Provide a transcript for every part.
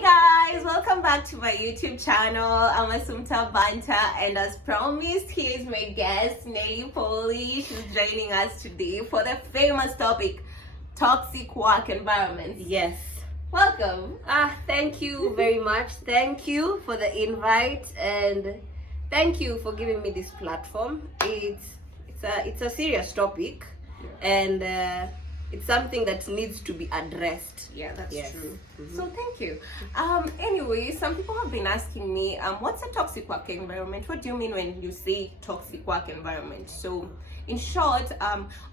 Hi guys, welcome back to my YouTube channel. I'm Asumta Banta, and as promised, here's my guest Nelly Polly. She's joining us today for the famous topic, toxic work environments. Yes. Welcome. Thank you very much. Thank you for the invite and thank you for giving me this platform. It's a serious topic, and it's something that needs to be addressed. Yeah, that's true. Mm-hmm. So thank you. Anyway, some people have been asking me, what's a toxic work environment? What do you mean when you say toxic work environment? So in short,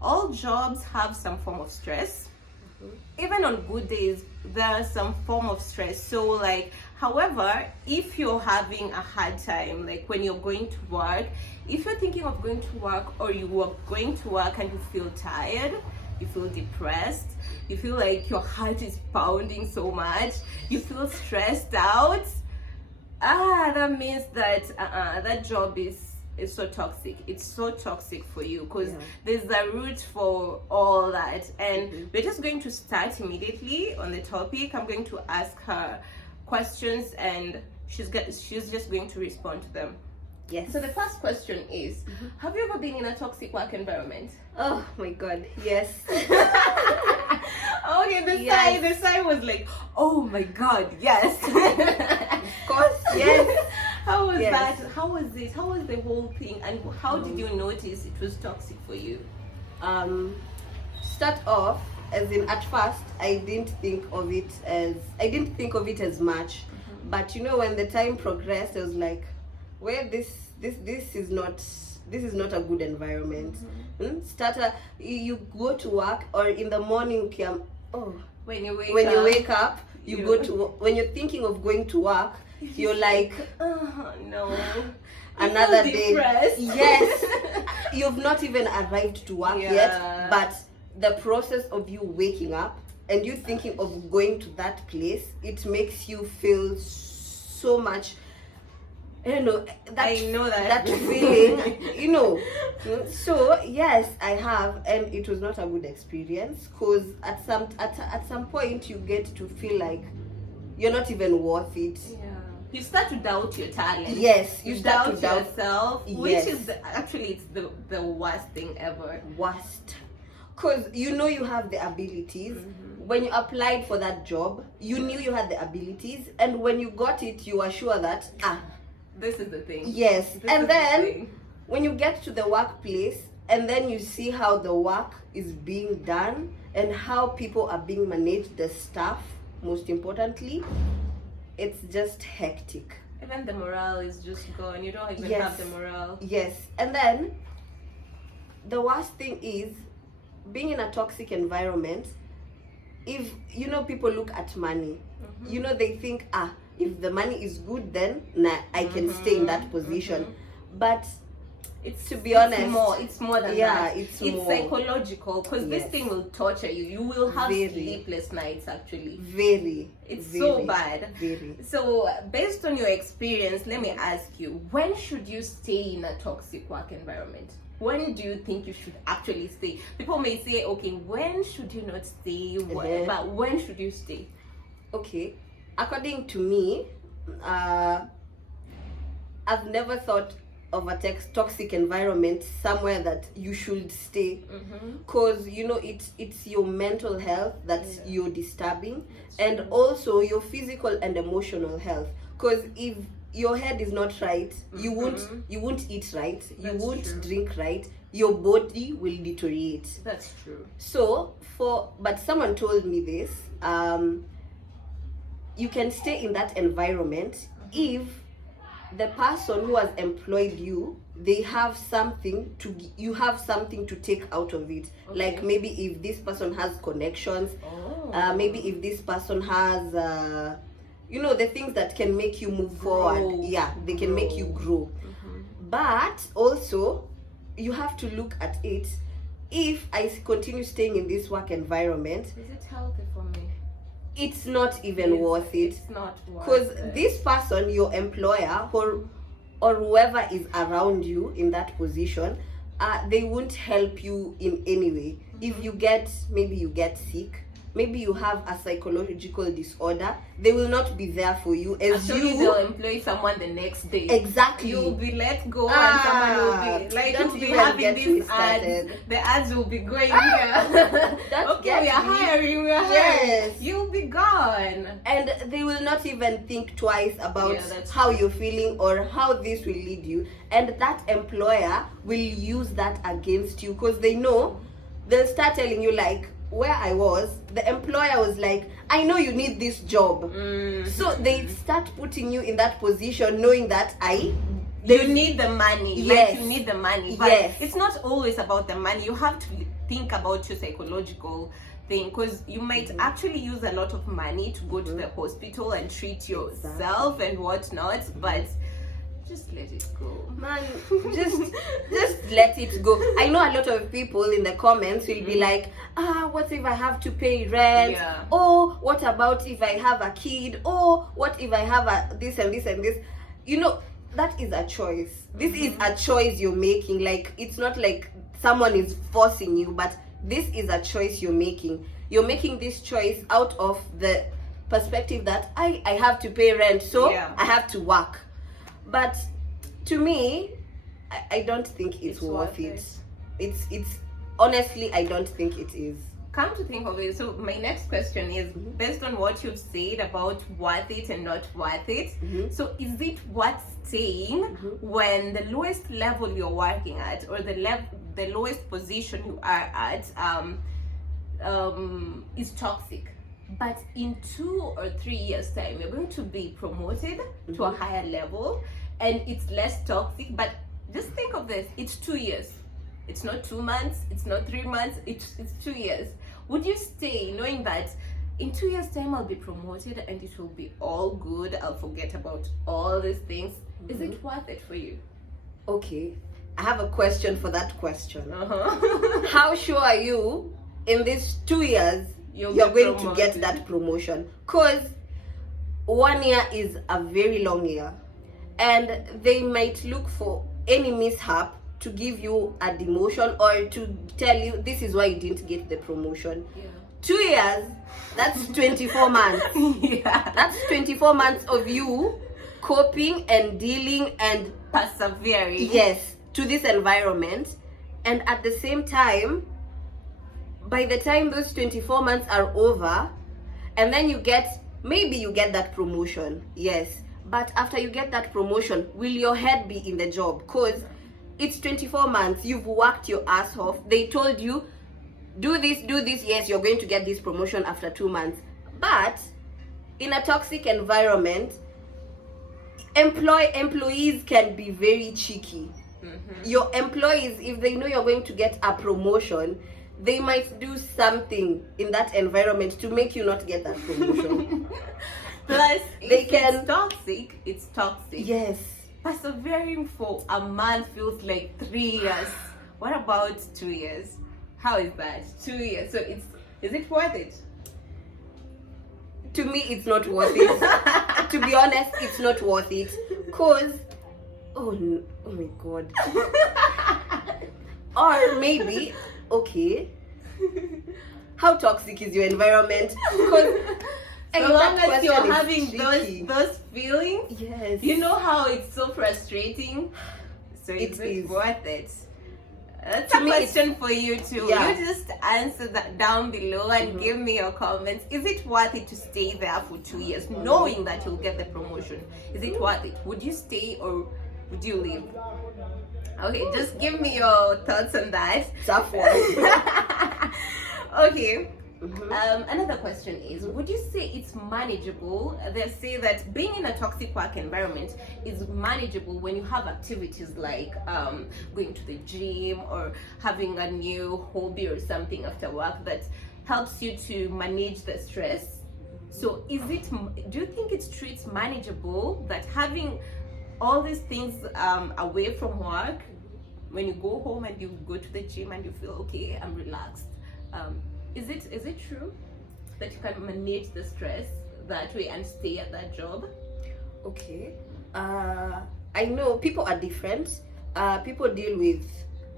all jobs have some form of stress. Even on good days, there's some form of stress. So like, however, if you're having a hard time, like when you're going to work, if you're thinking of going to work or you are going to work and you feel tired, you feel depressed, you feel like your heart is pounding so much, you feel stressed out, that means that that job is so toxic. It's so toxic for you because there's a root for all that. And we're just going to start immediately on the topic. I'm going to ask her questions and she's just going to respond to them. Yes. So the first question is, have you ever been in a toxic work environment? Oh my God. Yes. Okay, the sign was like, oh my God, yes. Of course. Yes. How was that? How was this? How was the whole thing? And how did you notice it was toxic for you? Start off, as in at first I didn't think of it as much. But you know, when the time progressed, I was like, well, this is not a good environment. You go to work, or in the morning when you wake up, you go to, when you're thinking of going to work, you're like, oh no, another day. Depressed. Yes. You've not even arrived to work yet, but the process of you waking up and you thinking of going to that place, it makes you feel so much, I know that feeling, you know. So yes, I have, and it was not a good experience because at some point you get to feel like you're not even worth it. You start to doubt your talent. Yes, you start to doubt yourself, which is actually it's the worst thing ever. Worst, because you know you have the abilities. When you applied for that job, you knew you had the abilities, and when you got it, you were sure that this is the thing. Yes, and then when you get to the workplace, and then you see how the work is being done and how people are being managed, the staff, most importantly, it's just hectic. Even the morale is just gone. You don't even have the morale. Yes, and then the worst thing is being in a toxic environment. If you know, people look at money, you know, they think, if the money is good, then I can stay in that position. But it's, to be honest, it's more than that. It's more psychological, because this thing will torture you. You will have sleepless nights, actually. It's so bad. So based on your experience, let me ask you, when should you stay in a toxic work environment? When do you think you should actually stay? People may say, okay, when should you not stay? But when should you stay? Okay, according to me, I've never thought of a toxic environment somewhere that you should stay, because you know it's your mental health that you're disturbing, and also your physical and emotional health, because if your head is not right, you won't eat right, you won't drink right, your body will deteriorate. That's true. So but someone told me this, you can stay in that environment if the person who has employed you, you have something to take out of it. Like maybe if this person has connections, maybe if this person has the things that can make you move forward. They can make you grow. But also you have to look at it. If I continue staying in this work environment, is it healthy for me? It's not even worth it. It's not worth it. Because this person, your employer, or whoever is around you in that position, they won't help you in any way. If maybe you get sick, maybe you have a psychological disorder, they will not be there for you as Actually, they'll employ someone the next day. Exactly. You'll be let go and someone will be like, don't you'll be even having get me these started. ads. The ads will be going here. That Okay, we gets are me. hiring. Yes. You'll be gone. And they will not even think twice about Yeah, that's how you're feeling or how this will lead you. And that employer will use that against you because they know they'll start telling you, like, where I was, the employer was like, I know you need this job. So they start putting you in that position knowing that you need the money. Yes. Like, you need the money. But Yes. it's not always about the money. You have to think about your psychological thing, because you might actually use a lot of money to go to the hospital and treat yourself and whatnot, but just let it go. Man, just let it go. I know a lot of people in the comments will be like, what if I have to pay rent? Yeah. Oh, what about if I have a kid? Oh, what if I have a this and this and this? You know, that is a choice. This is a choice you're making. Like, it's not like someone is forcing you, but this is a choice you're making. You're making this choice out of the perspective that I have to pay rent, so I have to work. But to me, I don't think it's worth it. It's honestly, I don't think it is. Come to think of it, so my next question is based on what you've said about worth it and not worth it. So is it worth staying when the lowest level you're working at, or the lowest position you are at is toxic, but in 2 or 3 years time you're going to be promoted to a higher level and it's less toxic? But just think of this, it's 2 years, it's not 2 months, it's not 3 months, it's 2 years. Would you stay knowing that in 2 years time I'll be promoted and it will be all good, I'll forget about all these things? Is it worth it for you? Okay, I have a question for that question. How sure are you in these 2 years you're going to get that promotion? Because 1 year is a very long year, and they might look for any mishap to give you a demotion or to tell you this is why you didn't get the promotion. 2 years, that's 24 months. That's 24 months of you coping and dealing and persevering. Yes, to this environment. And at the same time, by the time those 24 months are over, and then maybe you get that promotion, yes, but after you get that promotion, will your head be in the job? Because it's 24 months, you've worked your ass off, they told you do this, yes, you're going to get this promotion after 2 months. But in a toxic environment, employees can be very cheeky. Your employees, if they know you're going to get a promotion, they might do something in that environment to make you not get that promotion. Plus, it's toxic, it's toxic. Yes. Persevering for a month feels like 3 years. What about 2 years? How is that? 2 years. So is it worth it? To me, it's not worth it. To be honest, it's not worth it. Cause, oh my god. Or maybe, okay, how toxic is your environment? Because so long as you're having those feelings, yes, you know how it's so frustrating. So is it worth it? That's a question for you too. Yeah. You just answer that down below and give me your comments. Is it worth it to stay there for 2 years knowing that you'll get the promotion? Is it worth it? Would you stay or would you leave? Okay, just give me your thoughts on that. Tough one. Okay. Another question is, would you say it's manageable? They say that being in a toxic work environment is manageable when you have activities like going to the gym or having a new hobby or something after work that helps you to manage the stress. So do you think it's true, it's manageable that having all these things away from work, when you go home and you go to the gym and you feel okay, I'm relaxed, is it true that you can manage the stress that way and stay at that job? Okay. I know people are different. People deal with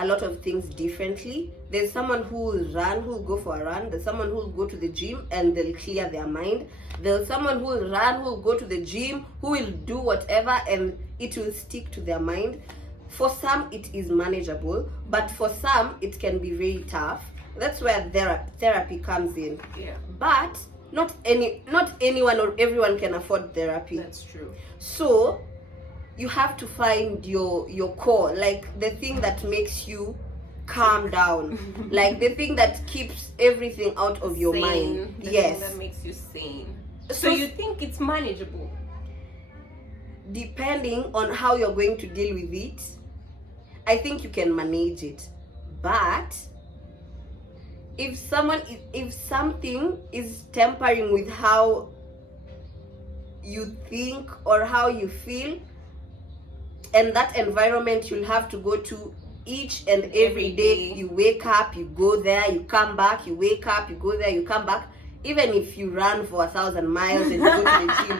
a lot of things differently. There's someone who will run, who will go for a run. There's someone who will go to the gym and they'll clear their mind. There's someone who will run, who will go to the gym, who will do whatever and it will stick to their mind. For some, it is manageable, but for some, it can be very tough. That's where therapy comes in. Yeah. But not anyone or everyone can afford therapy. That's true. So you have to find your core, like the thing that makes you calm down, like the thing that keeps everything out of your mind. The Yes. thing that makes you sane. So So you think it's manageable? Depending on how you're going to deal with it, I think you can manage it. But if something is tampering with how you think or how you feel, and that environment you'll have to go to each and every day. You wake up, you go there, you come back, you wake up, you go there, you come back. Even if you run for 1,000 miles and you go to the gym,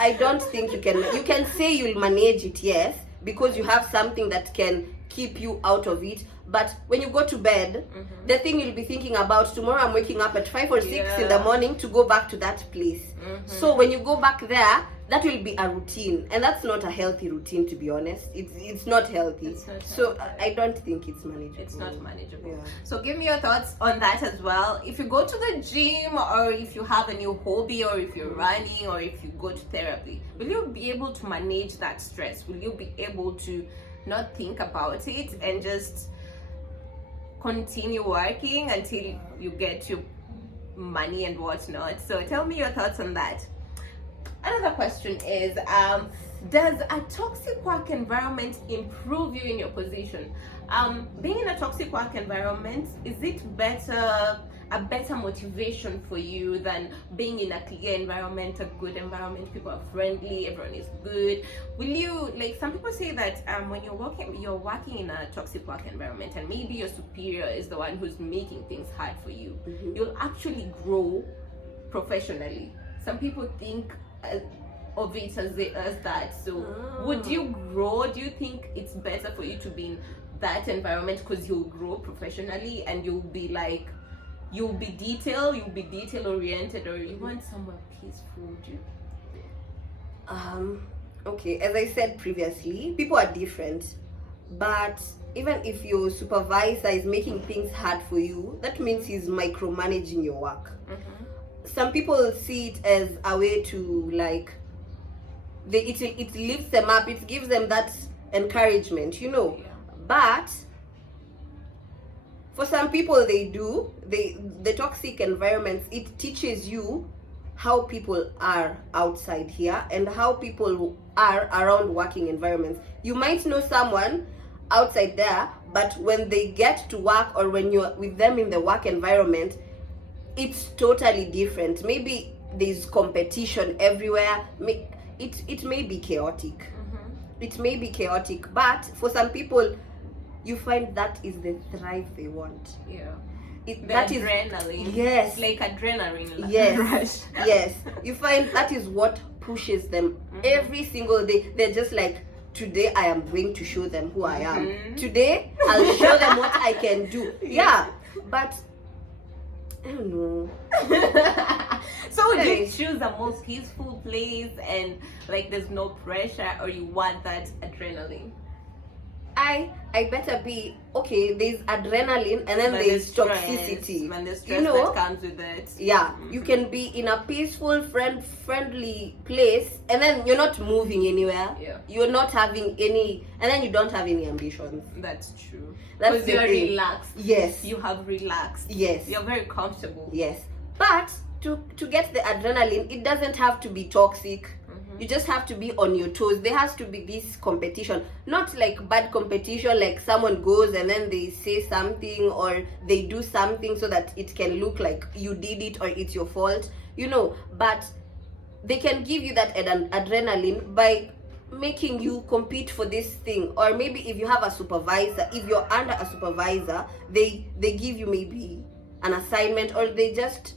I don't think you can say you'll manage it, yes, because you have something that can keep you out of it. But when you go to bed, the thing you'll be thinking about, tomorrow I'm waking up at 5 or 6 in the morning to go back to that place. So when you go back there, that will be a routine, and that's not a healthy routine, to be honest. It's not healthy. It's not So healthy. I don't think it's manageable. It's not manageable. Yeah. So give me your thoughts on that as well. If you go to the gym, or if you have a new hobby, or if you're running, or if you go to therapy, will you be able to manage that stress? Will you be able to not think about it and just continue working until you get your money and whatnot? So tell me your thoughts on that. Another question is, does a toxic work environment improve you in your position? Being in a toxic work environment, is it a better motivation for you than being in a clear environment, a good environment? People are friendly, everyone is good. Will you, like, some people say that when you're working in a toxic work environment and maybe your superior is the one who's making things hard for you, you'll actually grow professionally. Some people think of it as that. So would you grow? Do you think it's better for you to be in that environment because you'll grow professionally and you'll be detail oriented, or you want somewhere peaceful? Okay, as I said previously, people are different, but even if your supervisor is making things hard for you, that means he's micromanaging your work. Some people see it as a way to, like, it lifts them up, it gives them that encouragement, but for some people, the toxic environments, it teaches you how people are outside here and how people are around working environments. You might know someone outside there, but when they get to work or when you're with them in the work environment, it's totally different. Maybe there's competition everywhere. It may be chaotic. It may be chaotic, but for some people, you find that is the thrive they want. Yeah. That adrenaline. Yes. Like adrenaline. Yes. Rush. Yes. You find that is what pushes them every single day. They're just like, today I am going to show them who I am. Today I'll show them what I can do. Yeah. But I don't know. So do you choose a more peaceful place and like there's no pressure, or you want that adrenaline? I better be okay. There's adrenaline and then there's toxicity. And the stress that comes with it. Yeah, you can be in a peaceful, friendly place, and then you're not moving anywhere. Yeah, you're not having any, and then you don't have any ambitions. That's true. That's because you're relaxed. Yes, you have relaxed. Yes, you're very comfortable. Yes, but to get the adrenaline, it doesn't have to be toxic. You just have to be on your toes. There has to be this competition, not like bad competition, like someone goes and then they say something or they do something so that it can look like you did it or it's your fault, but they can give you that adrenaline by making you compete for this thing. Or maybe if you have a supervisor, if you're under a supervisor, they give you maybe an assignment, or they just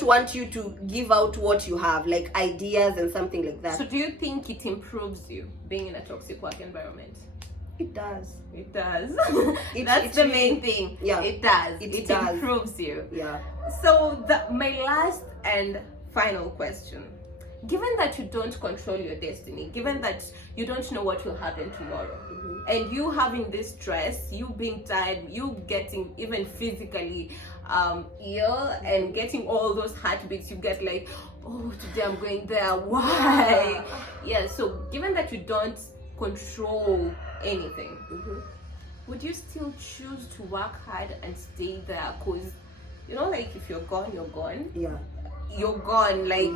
want you to give out what you have, like ideas and something like that. So do you think it improves you being in a toxic work environment? It does. It does. It- That's it the really- main thing. yeah, It does. it It does. improves you. Yeah. So my last and final question. Given that you don't control your destiny, given that you don't know what will happen tomorrow, and you having this stress, you being tired, you getting even physically ill and getting all those heartbeats, you get like, oh, today I'm going there. Why? Yeah, so given that you don't control anything, would you still choose to work hard and stay there? Because, like if you're gone, you're gone. Yeah. You're gone. Like,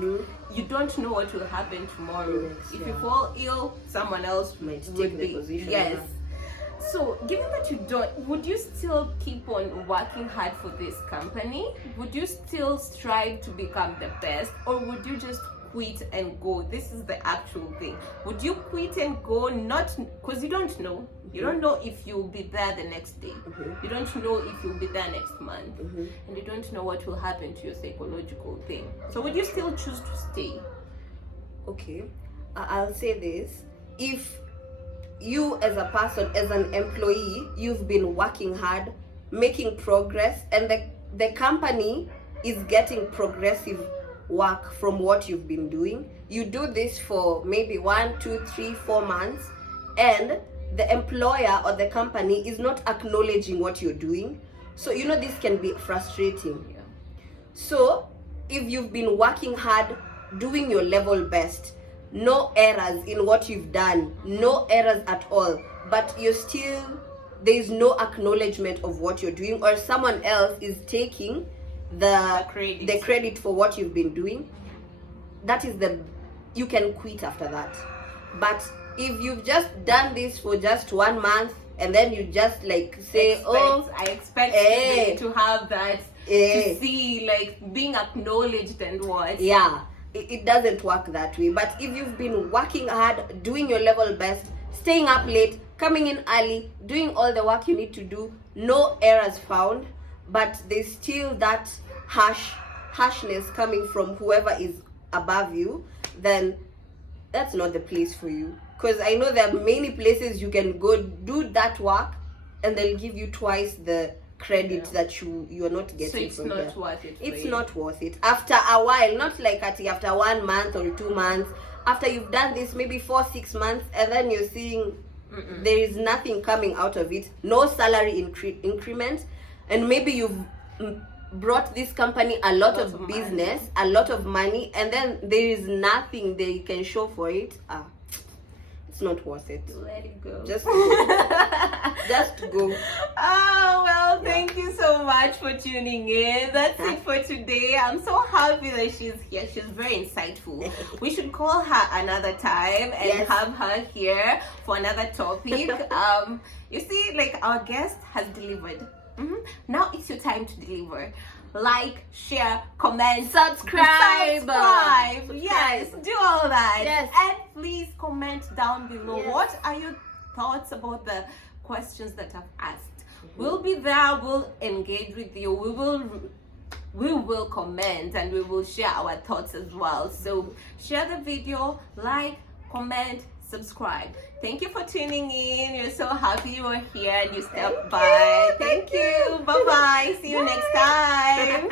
you don't know what will happen tomorrow. Yes, If yeah. you fall ill, someone else Might would take the be. position, Yes. yeah. So, given that you don't, would you still keep on working hard for this company? Would you still strive to become the best? Or would you just quit and go? This is the actual thing. Would you quit and go? Not because you don't know. You don't know if you'll be there the next day. You don't know if you'll be there next month. And you don't know what will happen to your psychological thing. So would you still choose to stay? Okay. I'll say this. If you as a person, as an employee, you've been working hard, making progress, and the company is getting progressive work from what you've been doing, you do this for maybe 1, 2, 3, 4 months, and the employer or the company is not acknowledging what you're doing. So this can be frustrating. Yeah. So if you've been working hard, doing your level best, no errors in what you've done, no errors at all, but there is no acknowledgement of what you're doing, or someone else is taking the credit for what you've been doing, you can quit after that. But if you've just done this for just 1 month and then you just like say, I expect to have that, to see like being acknowledged and what. Yeah, it doesn't work that way. But if you've been working hard, doing your level best, staying up late, coming in early, doing all the work you need to do, no errors found, but there's still that harshness coming from whoever is above you, then that's not the place for you. Because I know there are many places you can go do that work and they'll give you twice the credit that you're not getting. So it's from not there. worth it. It's not worth it. After a while, not like after 1 month or 2 months, after you've done this maybe 4, 6 months, and then you're seeing there is nothing coming out of it, no salary increment, and maybe you've brought this company a lot of business, a lot of money, and then there is nothing they can show for it. It's not worth it. Let it go. Just go. Oh, well, thank you so much for tuning in. That's it for today. I'm so happy that she's here. She's very insightful. We should call her another time and have her here for another topic. You see, like, our guest has delivered. Now it's your time to deliver. Like, share, comment, subscribe. Yes, do all that. Yes. And please comment down below. Yes. What are your thoughts about the questions that I've asked? We'll be there. We'll engage with you. We will comment and we will share our thoughts as well. So share the video, like, comment, subscribe. Thank you for tuning in. We're so happy you are here and you stepped by. Thank you. Bye bye. See you next time.